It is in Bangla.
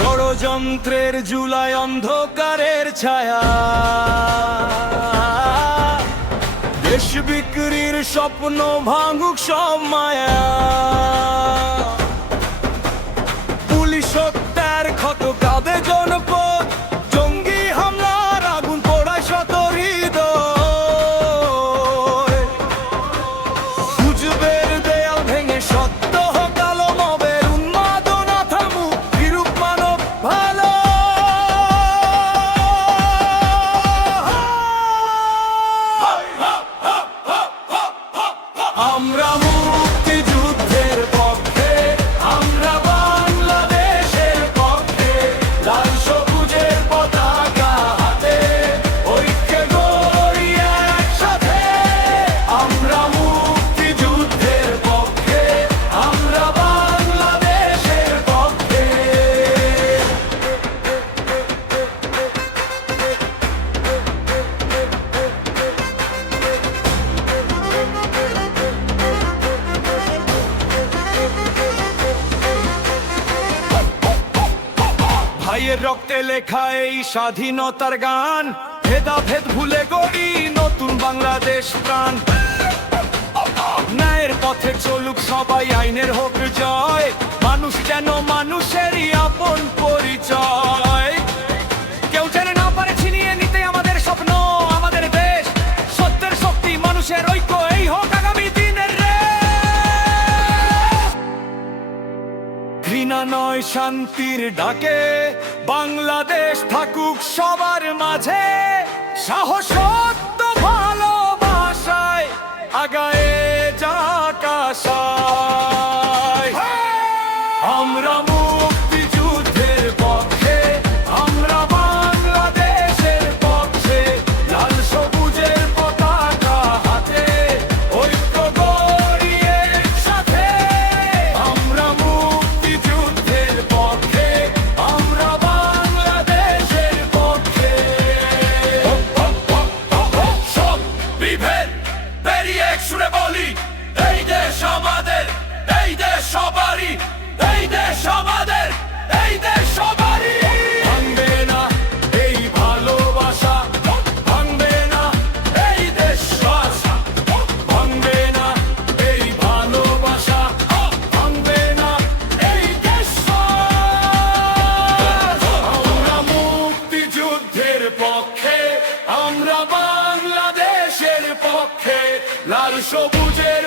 ষড়যন্ত্রের জুলাই অন্ধকারের ছায়া, দেশ বিক্রির স্বপ্ন ভাঙুক সব মায়া। পুলিশ হত্যার ক্ষত কাঁদে জনপদ, জঙ্গি হামলার আগুন পোড়ায় শত হৃদয়। গুজবের দেয়াল ভেঙে সত্য হোক আলো, মবের উন্মাদনা থামুক, ফিরুক মানব ভালো। আমরা মুক্তিযুদ্ধের পক্ষে, আমরা বাংলাদেশের পক্ষে, লাল সবুজের পতাকা হাতে, ঐক্যে গড়ি একসাথে। আমরা মুক্তিযুদ্ধের পক্ষে, আমরা বাংলাদেশের পক্ষে। ভাইয়ের রক্তে লেখা এই স্বাধীনতার গান, ভেদাভেদ ভুলে গড়ি নতুন বাংলাদেশ প্রাণ। ন্যায়ের পথে চলুক সবাই, আইনের হোক জয়, মানুষ যেন মানুষেরই আপন পরিচয়। কেউ যেন না পারে ছিনিয়ে নিতে আমাদের স্বপ্ন, আমাদের দেশ। সত্যের শক্তি, মানুষের ঐক্য, এই হোক আগামী দিনের রেশ। ঘৃণা নয় শান্তির ডাকে, বাংলাদেশ থাকুক সবার মাঝে। সাহস সত্য ভালোবাসায় আগায়ে যাক আশায়। আমরা মুক্তিযুদ্ধের পক্ষে, আমরা বাংলাদেশের পক্ষে, লাল সবুজের পতাকা হাতে, ঐক্য গড়ি একসাথে। আমরা মুক্তিযুদ্ধের পক্ষে, আমরা বাংলাদেশের পক্ষে। সব বিভেদ পেরিয়ে এক সুরে বলি, এই দেশ আমাদের, এই দেশ সবারই, এই দেশ আমাদের, এই দেশ সবারই। ভাঙবে না এই ভালোবাসা, ভাঙবে না এই দেশ আশা, ভাঙবে না এই ভালোবাসা, ভাঙবে না এই দেশ। আমরা মুক্তিযুদ্ধের পক্ষে, আমরা বাংলাদেশের পক্ষে, লাল সবুজের